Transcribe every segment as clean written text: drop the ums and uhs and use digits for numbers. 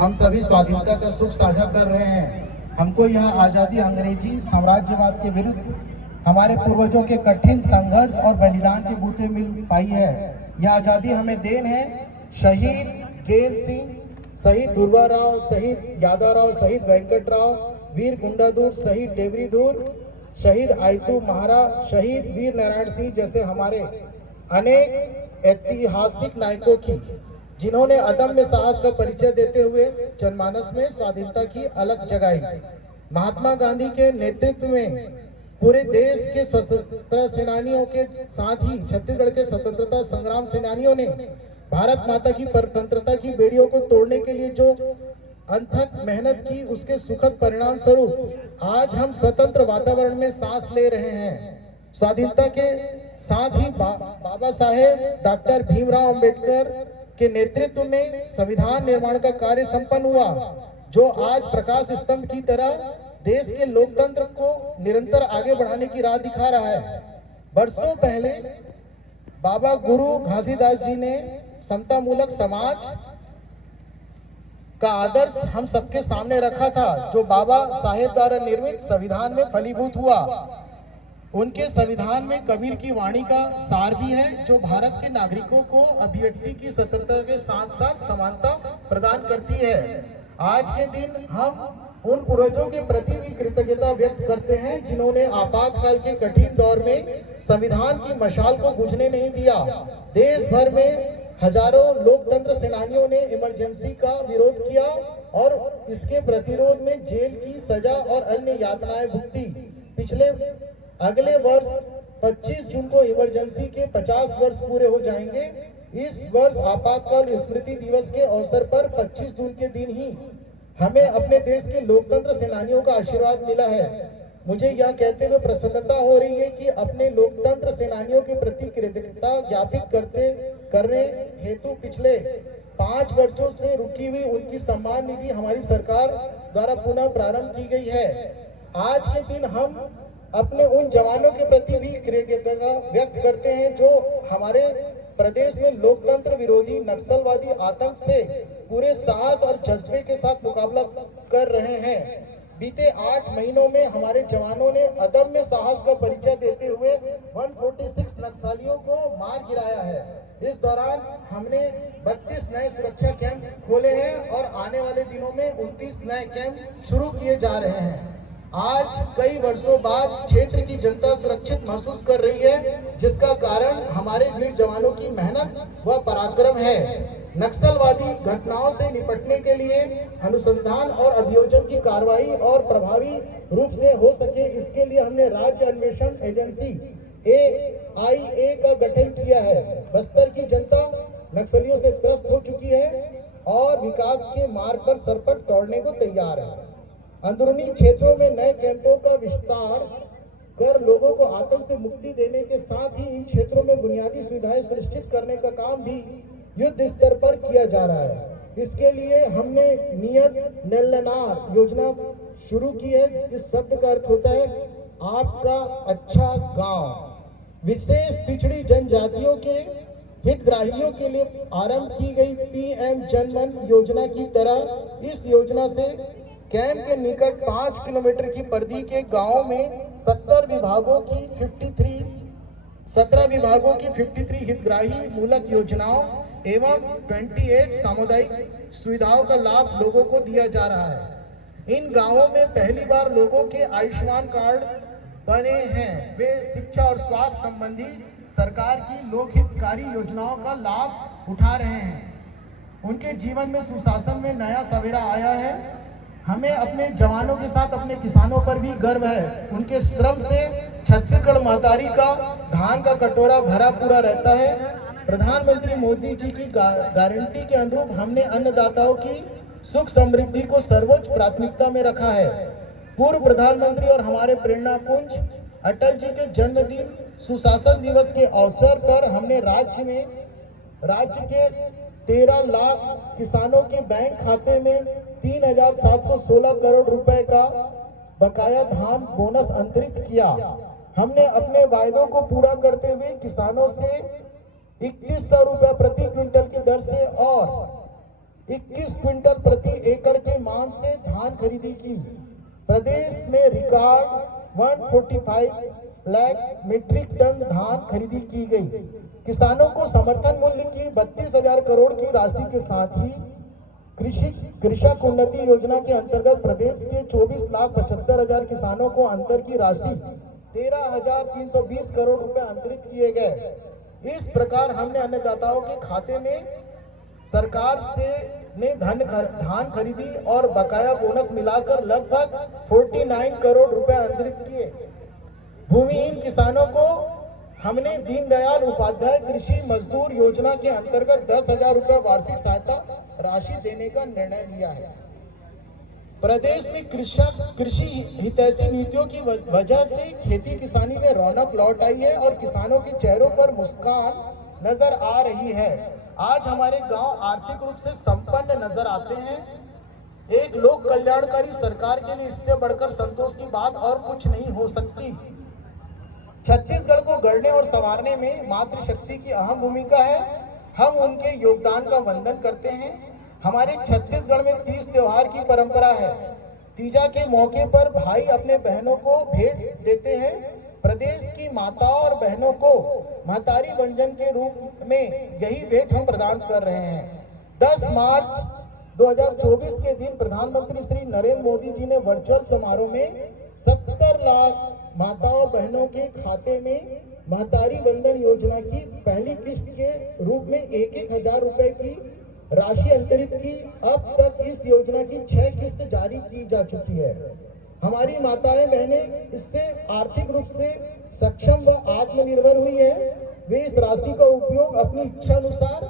हम सभी स्वाधीनता का सुख साझा कर रहे हैं। हमको यह आज़ादी अंग्रेजी साम्राज्यवाद के विरुद्ध हमारे पूर्वजों के कठिन संघर्ष और बलिदान के बूते मिल पाई है। यह आज़ादी हमें देन है शहीद गेल सिंह, शहीद ध्रुवा राव, शहीद यादव राव, शहीद वेंकट राव, वीर गुंडाधुर, शहीद टेवरीधुर, शहीद आयतू महारा, शहीद वीर नारायण सिंह जैसे हमारे अनेक ऐतिहासिक नायकों की, जिन्होंने अदम्य साहस का परिचय देते हुए जनमानस में स्वाधीनता की अलग जगाई। महात्मा गांधी के नेतृत्व में पूरे देश के स्वतंत्रता सेनानियों के साथ ही छत्तीसगढ़ के स्वतंत्रता संग्राम सेनानियों ने भारत माता की परतंत्रता की बेड़ियों को तोड़ने के लिए जो अथक मेहनत की, उसके सुखद परिणाम स्वरूप आज हम स्वतंत्र वातावरण में सांस ले रहे हैं। स्वाधीनता के साथ ही बाबा साहेब डॉक्टर भीमराव अंबेडकर के नेतृत्व में संविधान निर्माण का कार्य संपन्न हुआ, जो आज प्रकाश स्तंभ की तरह देश के लोकतंत्र को निरंतर आगे बढ़ाने की राह दिखा रहा है। वर्षों पहले बाबा गुरु घासीदास जी ने समता मूलक समाज का आदर्श हम सबके सामने रखा था, जो बाबा साहेब द्वारा निर्मित संविधान में फलीभूत हुआ। उनके संविधान में कबीर की वाणी का सार भी है, जो भारत के नागरिकों को अभिव्यक्ति की स्वतंत्रता के साथ साथ समानता प्रदान करती है। आज के दिन हम उन पूर्वजों के प्रति भी कृतज्ञता व्यक्त करते हैं, जिन्होंने आपातकाल के कठिन दौर में संविधान की मशाल को बुझने नहीं दिया। देश भर में हजारों लोकतंत्र सेनानियों ने इमरजेंसी का विरोध किया और इसके प्रतिरोध में जेल की सजा और अन्य यातनाएं भुगती। अगले वर्ष 25 जून को इमरजेंसी के 50 वर्ष पूरे हो जाएंगे। इस वर्ष आपातकाल स्मृति दिवस के अवसर पर 25 जून के दिन ही हमें अपने देश के लोकतंत्र सेनानियों का आशीर्वाद मिला है। मुझे यह कहते हुए प्रसन्नता हो रही है कि अपने लोकतंत्र सेनानियों के प्रति कृतज्ञता ज्ञापित करने हेतु पिछले 5 वर्षों से रुकी हुई उनकी सम्मान निधि हमारी सरकार द्वारा पुनः प्रारंभ की गई है। आज के दिन हम अपने उन जवानों के प्रति भी कृतज्ञता व्यक्त करते हैं, जो हमारे प्रदेश में लोकतंत्र विरोधी नक्सलवादी आतंक से पूरे साहस और जज्बे के साथ मुकाबला कर रहे हैं। बीते 8 महीनों में हमारे जवानों ने अदम्य साहस का परिचय देते हुए 146 नक्सलियों को मार गिराया है। इस दौरान हमने 32 नए सुरक्षा कैंप खोले हैं और आने वाले दिनों में 29 नए कैंप शुरू किए जा रहे हैं। आज कई वर्षों बाद क्षेत्र की जनता सुरक्षित महसूस कर रही है, जिसका कारण हमारे वीर जवानों की मेहनत व पराक्रम है। नक्सलवादी घटनाओं से निपटने के लिए अनुसंधान और अभियोजन की कार्रवाई और प्रभावी रूप से हो सके, इसके लिए हमने राज्य अन्वेषण एजेंसी AIA का गठन किया है। बस्तर की जनता नक्सलियों से त्रस्त हो चुकी है और विकास के मार्ग पर सरपट दौड़ने को तैयार है। अंदरूनी क्षेत्रों में नए कैंपों का विस्तार कर लोगों को आतंक से मुक्ति देने के साथ ही इन क्षेत्रों में बुनियादी सुविधाएं सुनिश्चित करने का काम भी युद्ध स्तर पर किया जा रहा है। इसके लिए हमने नियत नेल्लनार योजना शुरू की है। इस शब्द का अर्थ होता है आपका अच्छा गांव। विशेष पिछड़ी जनजातियों के हितग्राहियों के लिए आरंभ की गई PM जनमन योजना की तरह इस योजना से कैंप के निकट 5 किलोमीटर की परिधि के गांवों में 17 विभागों की 53 हितग्राही मूलक योजनाओं एवं 28 सामुदायिक सुविधाओं का लाभ लोगों को दिया जा रहा है। इन गांवों में पहली बार लोगों के आयुष्मान कार्ड बने हैं। वे शिक्षा और स्वास्थ्य संबंधी सरकार की लोकहितकारी योजनाओं का लाभ उठा रहे हैं। उनके जीवन में सुशासन में नया सवेरा आया है। हमें अपने जवानों के साथ अपने किसानों पर भी गर्व है। उनके श्रम से छत्तीसगढ़ महतारी का धान का कटोरा भरा पूरा रहता है। प्रधानमंत्री मोदी जी की गारंटी के अनुरूप हमने अन्नदाताओं की सुख समृद्धि को सर्वोच्च प्राथमिकता में रखा है। पूर्व प्रधानमंत्री और हमारे प्रेरणा पुंज अटल जी के जन्मदिन सुशासन दिवस के अवसर पर हमने राज्य के 13 लाख किसानों के बैंक खाते में 3,716 करोड़ रुपए का बकाया धान बोनस अंतरित किया। हमने अपने वायदों को पूरा करते हुए किसानों से 2100 रुपए प्रति क्विंटल की दर से और 21 क्विंटल प्रति एकड़ के मान से धान खरीदी की। प्रदेश में रिकॉर्ड 145 लाख मीट्रिक टन धान खरीदी की गई। किसानों को समर्थन मूल्य की 32,000 करोड़ की राशि के साथ ही कृषक उन्नति योजना के अंतर्गत प्रदेश के 24,75,000 किसानों को अंतर की राशि 13,320 करोड़ रुपए अंतरित किए गए। इस प्रकार हमने अन्नदाताओं के खाते में सरकार से ने धान खरीदी और बकाया बोनस मिलाकर लगभग 49 करोड़ रुपए अंतरित किए। भूमिहीन किसानों को हमने दीनदयाल उपाध्याय कृषि मजदूर योजना के अंतर्गत 10,000 रुपए वार्षिक सहायता राशि देने का निर्णय लिया है। प्रदेश में कृषि हितैषी नीतियों की वजह से खेती किसानी में रौनक लौट आई है और किसानों के चेहरों पर मुस्कान नजर आ रही है। आज हमारे गांव आर्थिक रूप से संपन्न नजर आते हैं। एक लोक कल्याणकारी सरकार के लिए इससे बढ़कर संतोष की बात और कुछ नहीं हो सकती। छत्तीसगढ़ को गढ़ने और संवारने में मातृशक्ति की अहम भूमिका है। हम उनके योगदान का वंदन करते हैं। हमारे छत्तीसगढ़ में तीज त्योहार की परंपरा है। तीजा के मौके पर भाई अपने बहनों को भेंट देते हैं। प्रदेश की माताओं और बहनों को महतारी वंदन के रूप में यही भेंट हम प्रदान कर रहे हैं। 10 मार्च 2024 के दिन प्रधानमंत्री श्री नरेंद्र मोदी जी ने वर्चुअल समारोह में 70 लाख माताओं बहनों के खाते में महतारी वंदन योजना की पहली किस्त के रूप में 1,000 रुपए की राशि अंतरित की। अब तक इस योजना की 6 किस्त जारी की जा चुकी है। हमारी माताएं बहनें इससे आर्थिक रूप से सक्षम व आत्मनिर्भर हुई है। वे इस राशि का उपयोग अपनी इच्छा अनुसार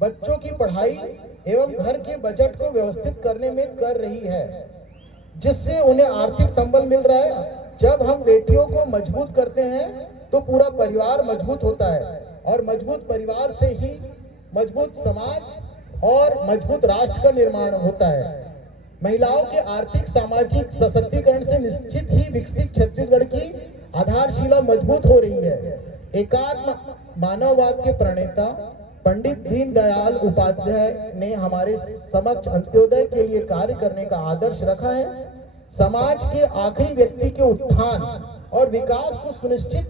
बच्चों की पढ़ाई एवं घर के बजट को व्यवस्थित करने में कर रही है, जिससे उन्हें आर्थिक संबल मिल रहा है। जब हम बेटियों को मजबूत करते हैं तो पूरा परिवार मजबूत होता है और मजबूत परिवार से ही मजबूत समाज और मजबूत राष्ट्र का निर्माण होता है। महिलाओं के आर्थिक सामाजिक सशक्तिकरण से निश्चित ही विकसित छत्तीसगढ़ की आधारशिला मजबूत हो रही है। एकात्म मानववाद के प्रणेता पंडित दीनदयाल उपाध्याय ने हमारे समक्ष अंत्योदय के लिए कार्य करने का आदर्श रखा है। समाज के आखिरी व्यक्ति के उत्थान और विकास को सुनिश्चित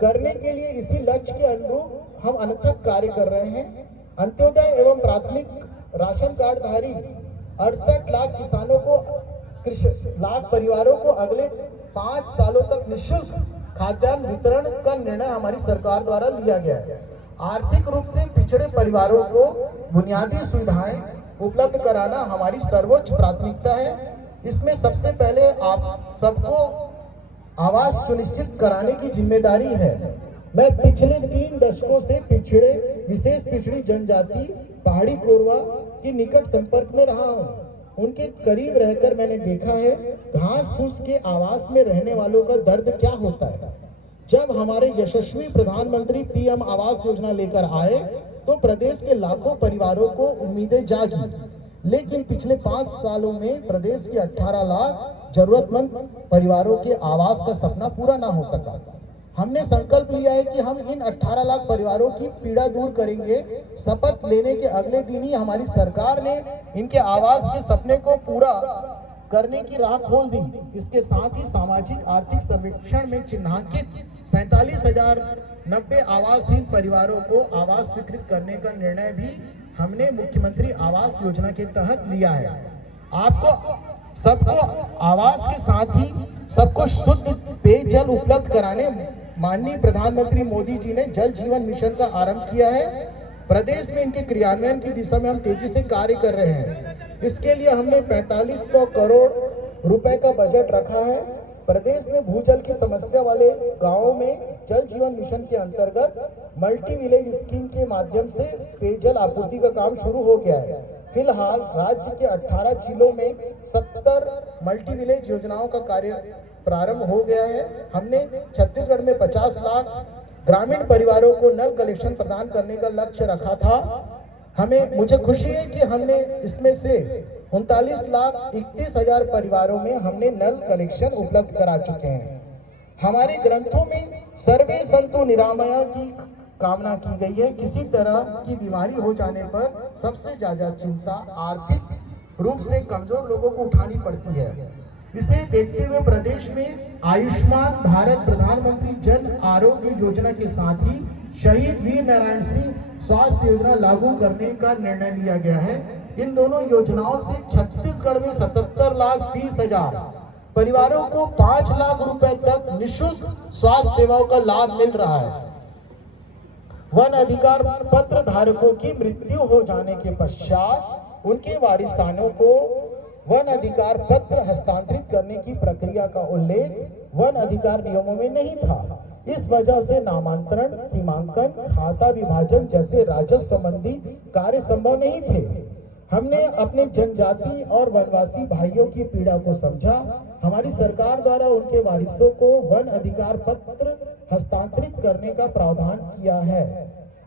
करने के लिए इसी लक्ष्य के अनुरूप हम अनथक कार्य कर रहे हैं। अंत्योदय एवं प्राथमिक राशन कार्ड धारी 68 लाख किसानों को लाख परिवारों को अगले 5 सालों तक निःशुल्क खाद्यान्न वितरण का निर्णय हमारी सरकार द्वारा लिया गया है। आर्थिक रूप से पिछड़े परिवारों को बुनियादी सुविधाएं उपलब्ध कराना हमारी सर्वोच्च प्राथमिकता है। इसमें सबसे पहले आप सबको आवास सुनिश्चित कराने की जिम्मेदारी है। मैं पिछले 3 दशकों से पिछड़े विशेष पिछड़ी जनजाति पहाड़ी कोरवा के निकट संपर्क में रहा हूँ। उनके करीब रहकर मैंने देखा है घास फूस के आवास में रहने वालों का दर्द क्या होता है। जब हमारे यशस्वी प्रधानमंत्री पीएम आवास योजना लेकर आए तो प्रदेश के लाखों परिवारों को उम्मीदें जागी, लेकिन पिछले 5 सालों में प्रदेश के 18 लाख जरूरतमंद परिवारों के आवास का सपना पूरा ना हो सका। हमने संकल्प लिया है कि हम इन 18 लाख परिवारों की पीड़ा दूर करेंगे। शपथ लेने के अगले दिन ही हमारी सरकार ने इनके आवास के सपने को पूरा करने की राह खोल दी। इसके साथ ही सामाजिक आर्थिक सर्वेक्षण में चिन्हांकित 47,090 आवासहीन परिवारों को आवास स्वीकृत करने का निर्णय भी हमने मुख्यमंत्री आवास योजना के तहत लिया है। आपको सबको आवास के साथ ही सबको शुद्ध पेयजल उपलब्ध कराने माननीय प्रधानमंत्री मोदी जी ने जल जीवन मिशन का आरंभ किया है। प्रदेश में इनके क्रियान्वयन की दिशा में हम तेजी से कार्य कर रहे हैं। इसके लिए हमने 4500 करोड़ रुपए का बजट रखा है। प्रदेश में भूजल की समस्या वाले गांवों में जल जीवन मिशन के अंतर्गत मल्टी विलेज स्कीम के माध्यम से पेयजल आपूर्ति का काम शुरू हो गया है। फिलहाल राज्य के 18 जिलों में 70 मल्टी विलेज योजनाओं का कार्य प्रारंभ हो गया है। हमने छत्तीसगढ़ में 50 लाख ग्रामीण परिवारों को नल कनेक्शन प्रदान करने का लक्ष्य रखा था। मुझे खुशी है कि हमने इसमें से 39,31,000 परिवारों में हमने नल कनेक्शन उपलब्ध करा चुके हैं। हमारे ग्रंथों में सर्वे संतु निरामया की कामना की गई है। किसी तरह की बीमारी हो जाने पर सबसे ज्यादा चिंता आर्थिक रूप से कमजोर लोगों को उठानी पड़ती है। इसे देखते हुए प्रदेश में आयुष्मान भारत प्रधानमंत्री जन आरोग्य योजना के साथ ही शहीद वीर नारायण सिंह स्वास्थ्य योजना लागू करने का निर्णय लिया गया है। इन दोनों योजनाओं से छत्तीसगढ़ में 77,20,000 परिवारों को 5 लाख रुपए तक निःशुल्क स्वास्थ्य सेवाओं का लाभ मिल रहा है। वन अधिकार पत्र धारकों की मृत्यु हो जाने के पश्चात उनके वारिसानों को वन अधिकार पत्र हस्तांतरित करने की प्रक्रिया का उल्लेख वन अधिकार नियमों में नहीं था। इस वजह से नामांतरण, सीमांकन, खाता विभाजन जैसे राजस्व संबंधी कार्य संभव नहीं थे। हमने अपने जनजाति और वनवासी भाइयों की पीड़ा को समझा। हमारी सरकार द्वारा उनके वारिसों को वन अधिकार पत्र हस्तांतरित करने का प्रावधान किया है।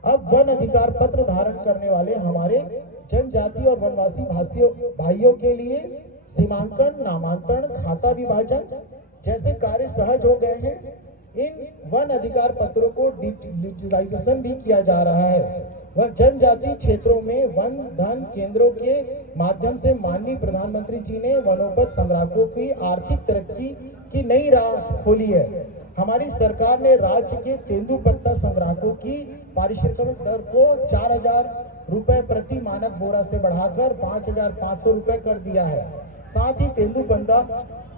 अब वन अधिकार पत्र धारण करने वाले हमारे जनजाति और वनवासी भाइयों के लिए सीमांकन, नामांतरण, खाता विभाजन जैसे कार्य सहज हो गए हैं। इन वन अधिकार पत्रों को डिजिटलाइजेशन भी किया जा रहा है। वह जनजाति क्षेत्रों में वन धन केंद्रों के माध्यम से माननीय प्रधानमंत्री जी ने वनोपज संग्राहकों की आर्थिक तरक्की की नई राह खोली है। हमारी सरकार ने राज्य के तेंदुपत्ता संग्राहकों की पारिश्रमिक दर को 4,000 रुपए प्रति मानक बोरा से बढ़ाकर 5,500 रुपए कर दिया है। साथ ही तेंदुपत्ता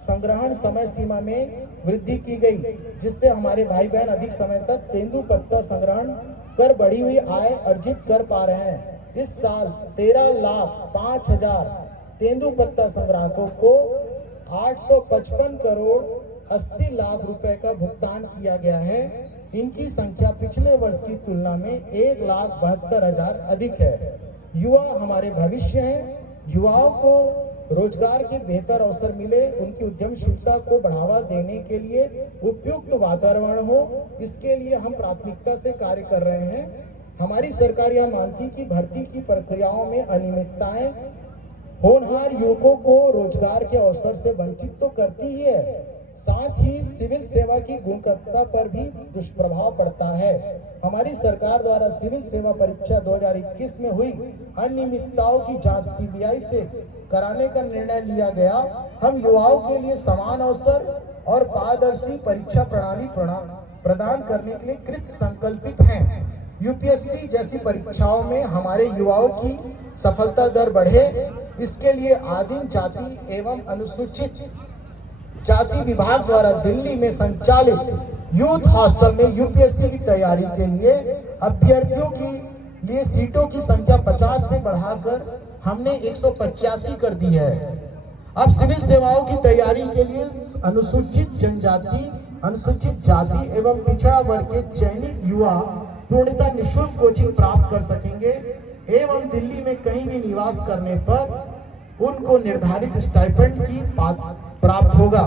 संग्रहण समय सीमा में वृद्धि की गई, जिससे हमारे भाई बहन अधिक समय तक तेंदुपत्ता संग्रहण कर बढ़ी हुई आय अर्जित कर पा रहे हैं। इस साल 13,05,000 तेंदुपत्ता संग्राहकों को 855 करोड़ 80 लाख रुपए का भुगतान किया गया है। इनकी संख्या पिछले वर्ष की तुलना में 1,72,000 अधिक है। युवा हमारे भविष्य हैं। युवाओं को रोजगार के बेहतर अवसर मिले, उनकी उद्यमशीलता को बढ़ावा देने के लिए उपयुक्त वातावरण हो, इसके लिए हम प्राथमिकता से कार्य कर रहे हैं। हमारी सरकार यह मानती कि भर्ती की प्रक्रियाओं में अनियमितताएं होनहार युवकों को रोजगार के अवसर से वंचित तो करती ही है, साथ ही सिविल सेवा की गुणवत्ता पर भी दुष्प्रभाव पड़ता है। हमारी सरकार द्वारा सिविल सेवा परीक्षा 2021 में हुई अनियमितताओं की जांच सीबीआई से कराने का निर्णय लिया गया। हम युवाओं के लिए समान अवसर और पारदर्शी परीक्षा प्रणाली प्रदान करने के लिए कृत संकल्पित हैं। यूपीएससी जैसी परीक्षाओं में हमारे युवाओं की सफलता दर बढ़े, इसके लिए आदिम जाति एवं अनुसूचित जाति विभाग द्वारा दिल्ली में संचालित यूथ हॉस्टल में यूपीएससी की तैयारी के लिए अभ्यर्थियों के लिए सीटों की संख्या 50 से बढ़ाकर हमने 185 कर दी है। अब सिविल सेवाओं की तैयारी के लिए अनुसूचित जनजाति, अनुसूचित जाति एवं पिछड़ा वर्ग के चयनित युवा पूर्णतः निःशुल्क कोचिंग प्राप्त कर सकेंगे एवं दिल्ली में कहीं भी निवास करने पर उनको निर्धारित स्टाइपेंड की प्राप्त होगा,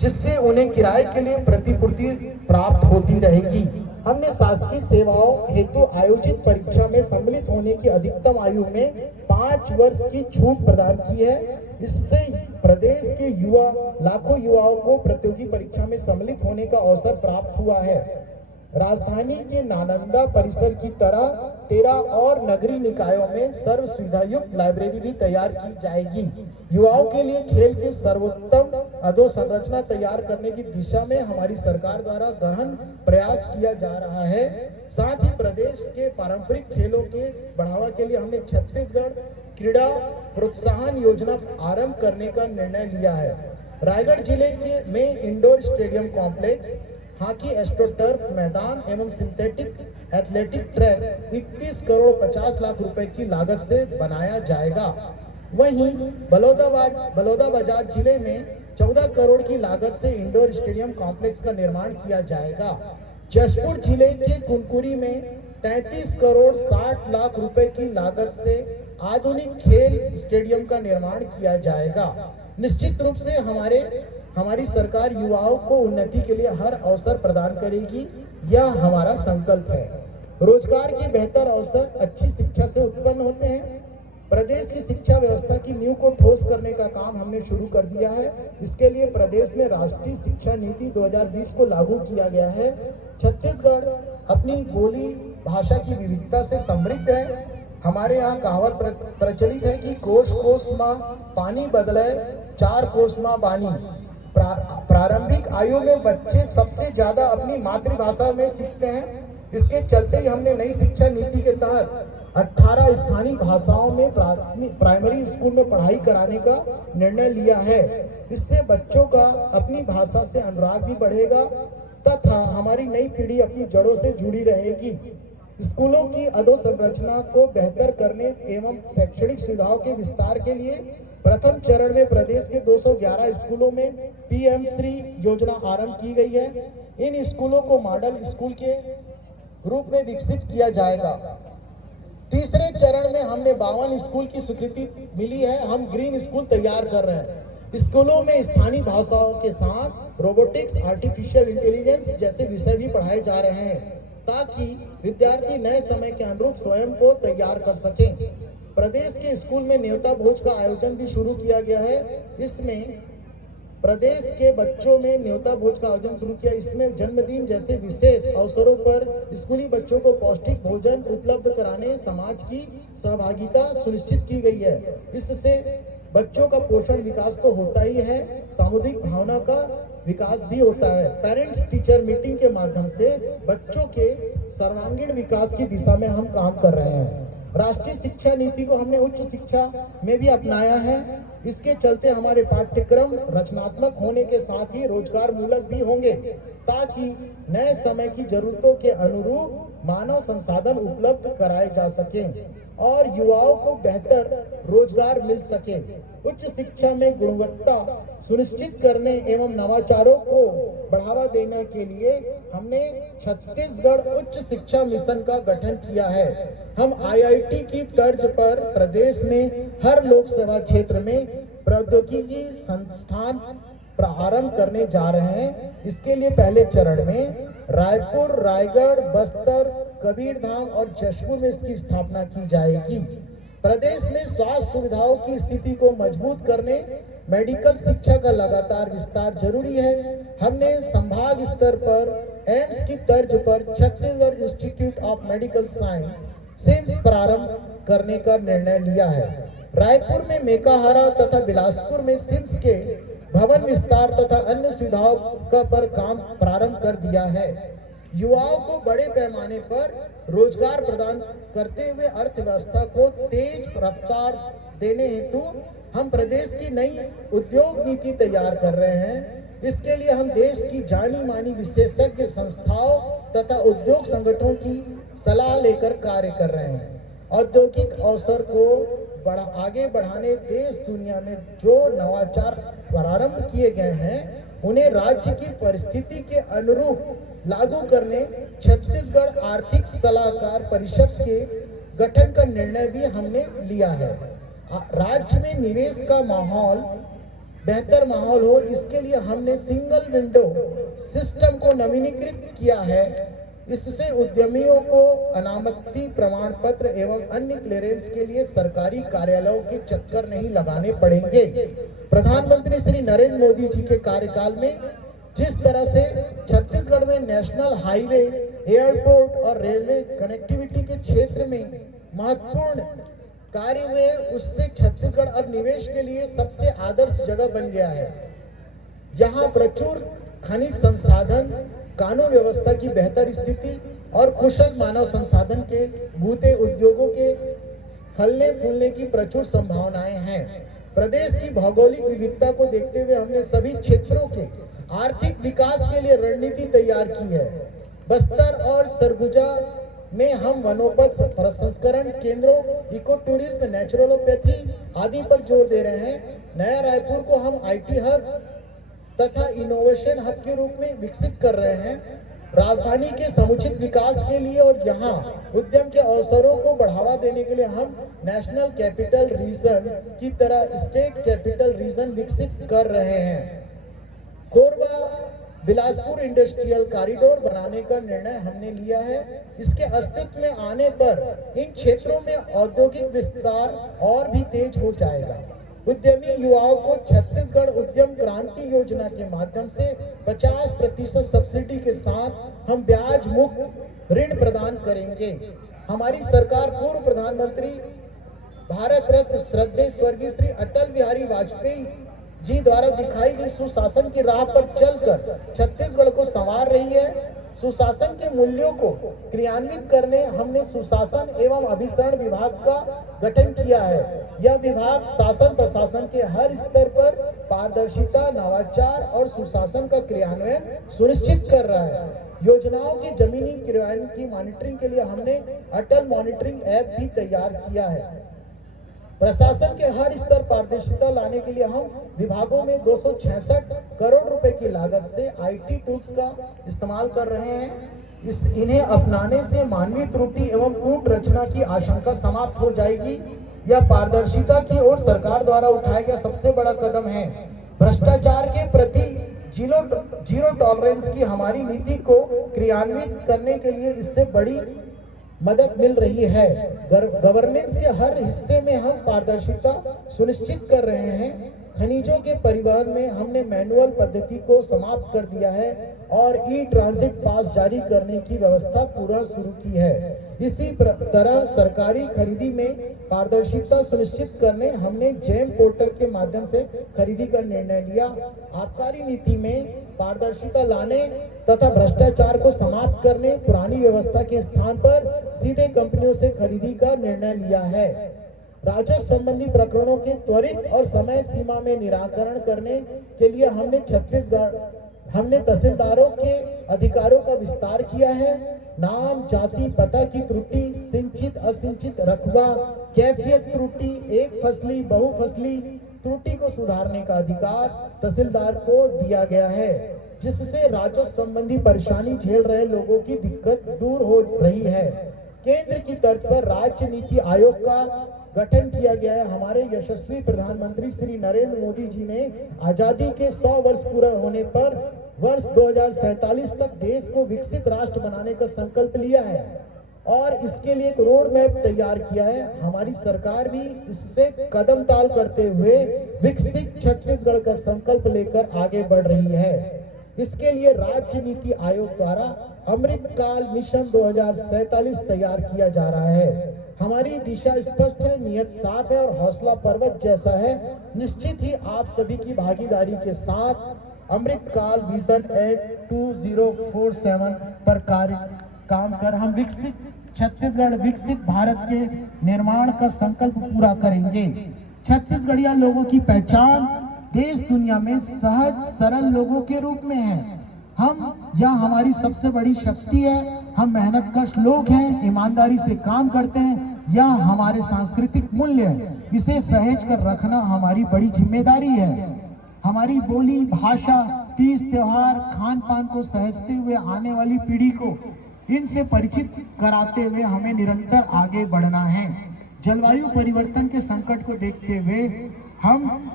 जिससे उन्हें किराए के लिए प्रतिपूर्ति प्राप्त होती रहेगी। हमने शासकीय सेवाओं हेतु आयोजित परीक्षा में सम्मिलित होने की अधिकतम आयु में 5 वर्ष की छूट प्रदान की है। इससे प्रदेश के लाखों युवाओं को प्रतियोगी परीक्षा में सम्मिलित होने का अवसर प्राप्त हुआ है। राजधानी के नालंदा परिसर की तरह 13 और नगरीय निकायों में सर्व सुविधा युक्त लाइब्रेरी भी तैयार की जाएगी। युवाओं के लिए खेल के सर्वोत्तम अधोसंरचना तैयार करने की दिशा में हमारी सरकार द्वारा गहन प्रयास किया जा रहा है। साथ ही प्रदेश के पारंपरिक खेलों के बढ़ावा के लिए हमने छत्तीसगढ़ क्रीड़ा प्रोत्साहन योजना आरंभ करने का निर्णय लिया है। रायगढ़ जिले में indoor stadium complex, hockey astroturf मैदान एवं synthetic athletic track 21 crore 50 lakh रुपए की लागत से बनाया जाएगा। वहीं बलौदाबाजार जिले में 14 करोड़ की लागत से इंडोर स्टेडियम कॉम्प्लेक्स का निर्माण किया जाएगा। जशपुर जिले के कुनकुरी में 33 करोड़ 60 लाख रुपए की लागत से आधुनिक खेल स्टेडियम का निर्माण किया जाएगा। निश्चित रूप से हमारी सरकार युवाओं को उन्नति के लिए हर अवसर प्रदान करेगी, यह हमारा संकल्प है। रोजगार के बेहतर अवसर अच्छी शिक्षा से उत्पन्न होते हैं। प्रदेश की शिक्षा व्यवस्था की नींव को ठोस करने का काम हमने शुरू कर दिया है। इसके लिए प्रदेश में राष्ट्रीय शिक्षा नीति 2020 को लागू किया गया है। छत्तीसगढ़ अपनी बोली भाषा की विविधता से समृद्ध है। हमारे यहाँ कहावत प्रचलित है कि कोश कोश माँ पानी बदले, चार कोश माँ बानी। प्रारंभिक आयु में बच्चे सबसे ज्यादा अपनी मातृभाषा में सीखते हैं। इसके चलते ही हमने नई शिक्षा नीति के तहत 18 स्थानीय भाषाओं में प्राइमरी स्कूल में पढ़ाई कराने का निर्णय लिया है। इससे बच्चों का अपनी भाषा से अनुराग भी बढ़ेगा तथा हमारी नई पीढ़ी अपनी जड़ों से जुड़ी रहेगी। स्कूलों की अधोसंरचना को बेहतर करने एवं शैक्षणिक सुविधाओं के विस्तार के लिए प्रथम चरण में प्रदेश के 211 स्कूलों में PM श्री योजना आरंभ की गई है। इन स्कूलों को मॉडल स्कूल के रूप में विकसित किया जाएगा। तीसरे चरण में हमने 52 स्कूल की स्वीकृति मिली है। हम ग्रीन स्कूल तैयार कर रहे हैं। स्कूलों में स्थानीय भाषाओं के साथ रोबोटिक्स, आर्टिफिशियल इंटेलिजेंस जैसे विषय भी पढ़ाए जा रहे हैं ताकि विद्यार्थी नए समय के अनुरूप स्वयं को तैयार कर सकें। प्रदेश के स्कूल में न्योता भोज का आयोजन भी शुरू किया गया है। इसमें प्रदेश के बच्चों में न्योता भोज का आयोजन शुरू किया। इसमें जन्मदिन जैसे विशेष अवसरों पर स्कूली बच्चों को पौष्टिक भोजन उपलब्ध कराने समाज की सहभागिता सुनिश्चित की गई है। इससे बच्चों का पोषण विकास तो होता ही है, सामुदायिक भावना का विकास भी होता है। पेरेंट्स टीचर मीटिंग के माध्यम से बच्चों के सर्वांगीण विकास की दिशा में हम काम कर रहे हैं। राष्ट्रीय शिक्षा नीति को हमने उच्च शिक्षा में भी अपनाया है। इसके चलते हमारे पाठ्यक्रम रचनात्मक होने के साथ ही रोजगार मूलक भी होंगे ताकि नए समय की जरूरतों के अनुरूप मानव संसाधन उपलब्ध कराए जा सकें और युवाओं को बेहतर रोजगार मिल सके। उच्च शिक्षा में गुणवत्ता सुनिश्चित करने एवं नवाचारों को बढ़ावा देने के लिए हमने छत्तीसगढ़ उच्च शिक्षा मिशन का गठन किया है। हम IIT की तर्ज पर प्रदेश में हर लोक सेवा क्षेत्र में प्रौद्योगिकी संस्थान प्रारंभ करने जा रहे हैं। इसके लिए पहले चरण में रायपुर, रायगढ़, बस्तर, कबीरधाम और जशपुर में इसकी स्थापना की जाएगी। प्रदेश में स्वास्थ्य सुविधाओं की स्थिति को मजबूत करने मेडिकल शिक्षा का लगातार विस्तार जरूरी है। हमने संभाग स्तर पर एम्स की तर्ज पर Chhattisgarh institute of medical science SIMS प्रारंभ करने का निर्णय लिया है। रायपुर में मेकाहारा तथा बिलासपुर में SIMS के भवन विस्तार तथा अन्य सुविधाओं का पर काम प्रारंभ कर दिया है। युवाओं को बड़े पैमाने पर रोजगार प्रदान करते हुए अर्थव्यवस्था को तेज रफ्तार देने हेतु हम प्रदेश की नई उद्योग नीति तैयार कर रहे हैं। इसके लिए हम देश की जानी मानी विशेषज्ञ संस्थाओं तथा उद्योग संगठनों की सलाह लेकर कार्य कर रहे हैं। औद्योगिक अवसर को आगे बढ़ाने देश दुनिया में जो नवाचार प्रारंभ किए गए हैं उन्हें राज्य की परिस्थिति के अनुरूप लागू करने छत्तीसगढ़ आर्थिक सलाहकार परिषद के गठन का निर्णय भी हमने लिया है। राज्य में निवेश का माहौल बेहतर माहौल हो, इसके लिए हमने सिंगल विंडो सिस्टम को नवीनीकृत किया है। इससे उद्यमियों को अनामति प्रमाण पत्र एवं अन्य क्लियरेंस के लिए सरकारी कार्यालयों के चक्कर नहीं लगाने पड़ेंगे। प्रधानमंत्री श्री नरेंद्र मोदी जी के कार्यकाल में जिस तरह से छत्तीसगढ़ में नेशनल हाईवे, एयरपोर्ट और रेलवे कनेक्टिविटी के क्षेत्र में महत्वपूर्ण कार्य हुए, उससे छत्तीसगढ़ अब निवेश के लिए सबसे आदर्श जगह बन गया है। यहाँ प्रचुर खनिज संसाधन, कानून व्यवस्था की बेहतर स्थिति और कुशल मानव संसाधन के बूते उद्योगों के फलने फूलने की प्रचुर संभावनाएं हैं। प्रदेश की भौगोलिक विविधता को देखते हुए हमने सभी क्षेत्रों के आर्थिक विकास के लिए रणनीति तैयार की है। बस्तर और सरगुजा में हम वनोपज प्रसंस्करण केंद्रों, इको टूरिज्म, नेचुरलोपैथी आदि पर जोर दे रहे हैं। नया रायपुर को हम IT हब तथा इनोवेशन हब के रूप में विकसित कर रहे हैं। राजधानी के समुचित विकास के लिए और यहाँ उद्यम के अवसरों को बढ़ावा देने के लिए हम नेशनल कैपिटल रीजन की तरह स्टेट कैपिटल रीजन विकसित कर रहे हैं। कोरबा बिलासपुर इंडस्ट्रियल कॉरिडोर बनाने का निर्णय हमने लिया है। इसके अस्तित्व में आने पर इन क्षेत्रों में औद्योगिक विस्तार और भी तेज हो जाएगा। उद्यमी युवाओं को छत्तीसगढ़ उद्यम क्रांति योजना के माध्यम से 50% सब्सिडी के साथ हम ब्याज मुक्त ऋण प्रदान करेंगे। हमारी सरकार पूर्व प्रधानमंत्री भारत रत्न श्रद्धेय स्वर्गीय श्री अटल बिहारी वाजपेयी जी द्वारा दिखाई गई सुशासन की राह पर चलकर छत्तीसगढ़ को संवार रही है। सुशासन के मूल्यों को क्रियान्वित करने हमने सुशासन एवं अभिसरण विभाग का गठन किया है। यह विभाग शासन प्रशासन के हर स्तर पर पारदर्शिता, नवाचार और सुशासन का क्रियान्वयन सुनिश्चित कर रहा है। योजनाओं के जमीनी क्रियान्वयन की मॉनिटरिंग के लिए हमने अटल मॉनिटरिंग ऐप भी तैयार किया है। प्रशासन के हर स्तर पारदर्शिता लाने के लिए हम विभागों में 266 करोड़ रुपए की लागत से आईटी टूल्स का इस्तेमाल कर रहे हैं। इन्हें अपनाने से मानवीय त्रुटि एवं कूट रचना की आशंका समाप्त हो जाएगी। यह पारदर्शिता की ओर सरकार द्वारा उठाया गया सबसे बड़ा कदम है। भ्रष्टाचार के प्रति जीरो टॉलरेंस की हमारी नीति को क्रियान्वित करने के लिए इससे बड़ी मदद मिल रही है। गवर्नेंस के हर हिस्से में हम पारदर्शिता सुनिश्चित कर रहे हैं। खनिजों के परिवहन में हमने मैनुअल पद्धति को समाप्त कर दिया है और ई ट्रांजिट पास जारी करने की व्यवस्था पूरा शुरू की है। इसी तरह सरकारी खरीदी में पारदर्शिता सुनिश्चित करने हमने जेम पोर्टल के माध्यम से खरीदी का निर्णय लिया। आबकारी नीति में पारदर्शिता लाने तथा भ्रष्टाचार को समाप्त करने पुरानी व्यवस्था के स्थान पर सीधे कंपनियों से खरीदी का निर्णय लिया है। राजस्व संबंधी प्रकरणों के त्वरित और समय सीमा में निराकरण करने के लिए हमने तहसीलदारों के अधिकारों का विस्तार किया है। नाम, जाति, पता की त्रुटि, सिंचित असिंचित रकबा, कैफियत त्रुटि, एक फसली बहुफसली त्रुटि को सुधारने का अधिकार तहसीलदार को दिया गया है, जिससे राजस्व संबंधी परेशानी झेल रहे लोगों की दिक्कत दूर हो रही है। केंद्र की तर्ज पर राज्य नीति आयोग का गठन किया गया है। हमारे यशस्वी प्रधानमंत्री श्री नरेंद्र मोदी जी ने आजादी के 100 वर्ष पूरा होने पर वर्ष 2047 तक देश को विकसित राष्ट्र बनाने का संकल्प लिया है और इसके लिए एक रोड मैप तैयार किया है। हमारी सरकार भी इससे कदम ताल करते हुए विकसित छत्तीसगढ़ का संकल्प लेकर आगे बढ़ रही है। इसके लिए राज्य नीति आयोग द्वारा अमृतकाल मिशन 2047 तैयार किया जा रहा है। हमारी दिशा स्पष्ट है, नियत साफ है और हौसला पर्वत जैसा है। निश्चित ही आप सभी की भागीदारी के साथ अमृतकाल विजन 2047 पर काम कर हम विकसित छत्तीसगढ़, विकसित भारत के निर्माण का संकल्प पूरा करेंगे। छत्तीसगढ़िया लोगों की पहचान देश दुनिया में सहज सरल लोगों के रूप में है। यह हमारी सबसे बड़ी शक्ति है। हम मेहनतकश लोग हैं, ईमानदारी से काम करते हैं। यह हमारे सांस्कृतिक मूल्य है, इसे सहेज कर रखना हमारी बड़ी जिम्मेदारी है। हमारी बोली, भाषा, तीज त्योहार, खान पान को सहेजते हुए आने वाली पीढ़ी को इनसे परिचित कराते हुए हमें निरंतर आगे बढ़ना है। जलवायु परिवर्तन के संकट को देखते हुए हम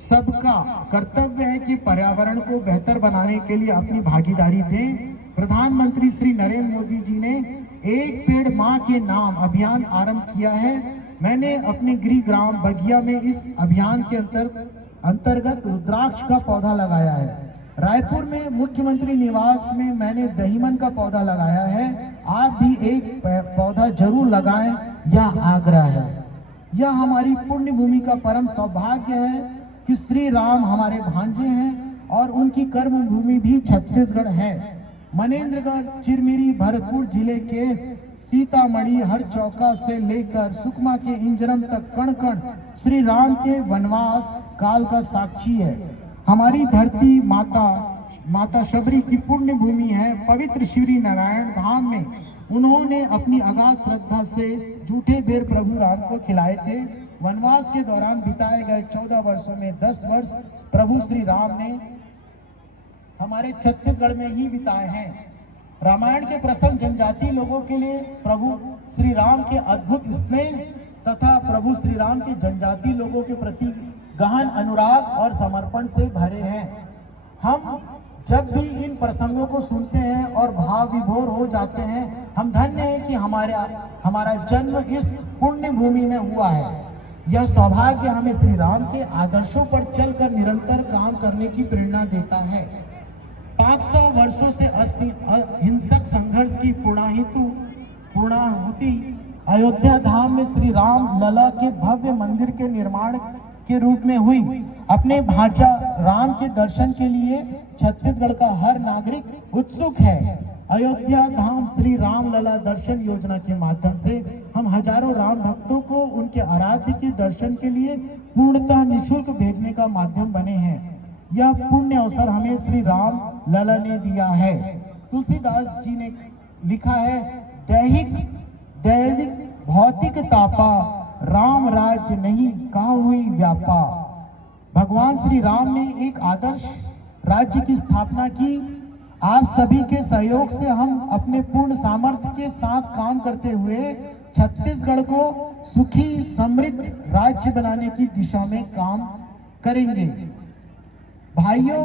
सबका कर्तव्य है कि पर्यावरण को बेहतर बनाने के लिए अपनी भागीदारी दें। प्रधानमंत्री श्री नरेंद्र मोदी जी ने एक पेड़ मां के नाम अभियान आरंभ किया है। मैंने अपने गृह ग्राम बगिया में इस अभियान के अंतर्गत रुद्राक्ष का पौधा लगाया है। रायपुर में मुख्यमंत्री निवास में मैंने दहीमन का पौधा लगाया है। आप भी एक पौधा जरूर लगाएं, यह आग्रह है। यह हमारी पुण्य भूमि का परम सौभाग्य है कि श्री राम हमारे भांजे हैं और उनकी कर्म भूमि भी छत्तीसगढ़ है। मनेन्द्रगढ़, चिरमिरी, भरतपुर जिले के सीतामढ़ी, हरचौका से लेकर सुकमा के इंजरम तक कण कण श्री राम के वनवास काल का साक्षी है। हमारी धरती माता शबरी की पुण्य भूमि है। पवित्र श्री नारायण धाम में उन्होंने अपनी अगाध श्रद्धा से जूठे बेर प्रभु राम को खिलाए थे। वनवास के दौरान बिताए गए 14 वर्षों में 10 वर्ष प्रभु श्री राम ने हमारे छत्तीसगढ़ में ही बिताए हैं। रामायण के प्रसंग जनजाति लोगों के लिए प्रभु श्री राम के अद्भुत स्नेह तथा प्रभु श्री राम के जनजाति लोगों के प्रति गहन अनुराग और समर्पण से भरे हैं। हम जब भी इन प्रसंगों को सुनते हैं और भाव विभोर हो जाते हैं। हम धन्य हैं कि हमारा जन्म इस पुण्य भूमि में हुआ है। यह सौभाग्य हमें श्री राम के आदर्शों पर चलकर निरंतर काम करने की प्रेरणा देता है। 500 वर्षों से हिंसक संघर्ष की पूर्णाहुति अयोध्या धाम में श्री राम लला के भव्य मंदिर के निर्माण के रूप में हुई। अपने भांचा राम के दर्शन के लिए छत्तीसगढ़ का हर नागरिक उत्सुक है। अयोध्या धाम श्री राम लला दर्शन योजना के माध्यम से हम हजारों राम भक्तों को उनके आराध्य के दर्शन के लिए पूर्णतः निःशुल्क भेजने का माध्यम बने हैं। यह पुण्य अवसर हमें श्री राम लला ने दिया है। तुलसीदास जी ने लिखा है, दैविक भौतिक तापा, राम राज्य नहीं कहाँ हुई व्यापा। भगवान श्री राम ने एक आदर्श राज्य की स्थापना की। आप सभी के सहयोग से हम अपने पूर्ण सामर्थ्य के साथ काम करते हुए छत्तीसगढ़ को सुखी समृद्ध राज्य बनाने की दिशा में काम करेंगे। भाइयों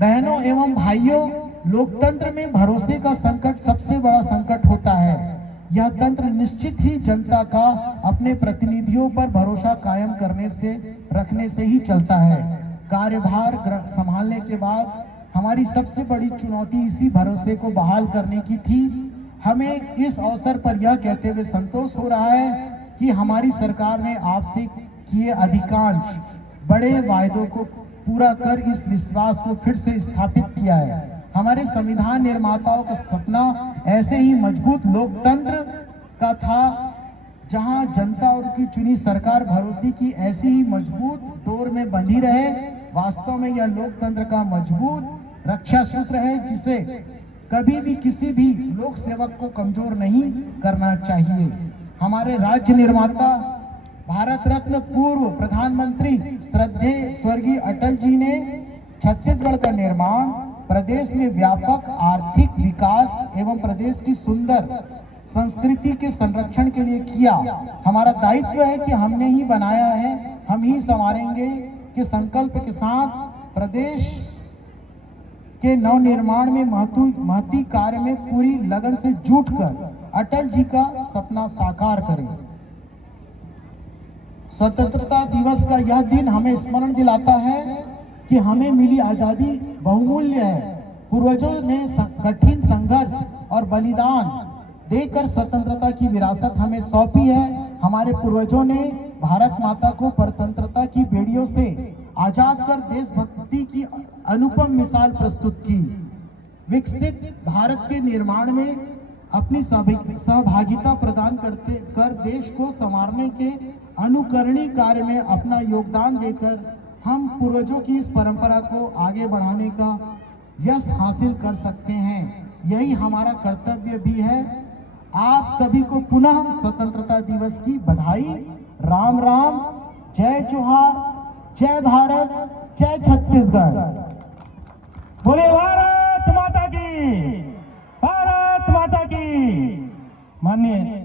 बहनों एवं भाइयों, लोकतंत्र में भरोसे का संकट सबसे बड़ा संकट होता है। यह तंत्र निश्चित ही जनता का अपने प्रतिनिधियों पर भरोसा कायम रखने से ही चलता है। कार्यभार संभालने के बाद हमारी सबसे बड़ी चुनौती इसी भरोसे को बहाल करने की थी। हमें इस अवसर पर यह कहते हुए संतोष हो रहा है कि हमारी सरकार ने आपसे किए अधिकांश बड़े वायदों को पूरा कर इस विश्वास को फिर से स्थापित किया है। हमारे संविधान निर्माताओं का सपना ऐसे ही मजबूत लोकतंत्र का था, जहां जनता और उनकी चुनी सरकार भरोसे की ऐसी ही मजबूत डोर में बंधी रहे। वास्तव में यह लोकतंत्र का मजबूत रक्षा सूत्र है, जिसे कभी भी किसी भी लोक सेवक को कमजोर नहीं करना चाहिए। हमारे राज्य निर्माता भारत रत्न पूर्व प्रधानमंत्री श्रद्धेय स्वर्गीय अटल जी ने छत्तीसगढ़ का निर्माण, प्रदेश में व्यापक आर्थिक विकास एवं प्रदेश की सुंदर संस्कृति के संरक्षण के लिए किया। हमारा दायित्व है कि हमने ही बनाया है, हम ही संवारेंगे के संकल्प के साथ प्रदेश के नवनिर्माण में महती कार्य में पूरी लगन से जुटकर अटल जी का सपना साकार करें। स्वतंत्रता दिवस का यह दिन हमें स्मरण दिलाता है कि हमें मिली आजादी बहुमूल्य है। पूर्वजों ने कठिन संघर्ष और बलिदान देकर स्वतंत्रता की विरासत हमें सौंपी है। हमारे पूर्वजों ने भारत माता को परतंत्रता की बेड़ियों से आजाद कर देशभक्ति की अनुपम मिसाल प्रस्तुत की। विकसित भारत के निर्माण में अपनी सहभागिता प्रदान कर देश को संवारने के अनुकरणीय कार्य में अपना योगदान देकर हम पूर्वजों की इस परंपरा को आगे बढ़ाने का यश हासिल कर सकते हैं। यही हमारा कर्तव्य भी है। आप सभी को पुनः स्वतंत्रता दिवस की बधाई। राम राम, जय जोहार, जय भारत, जय छत्तीसगढ़। बोले भारत माता की, भारत माता की। माननीय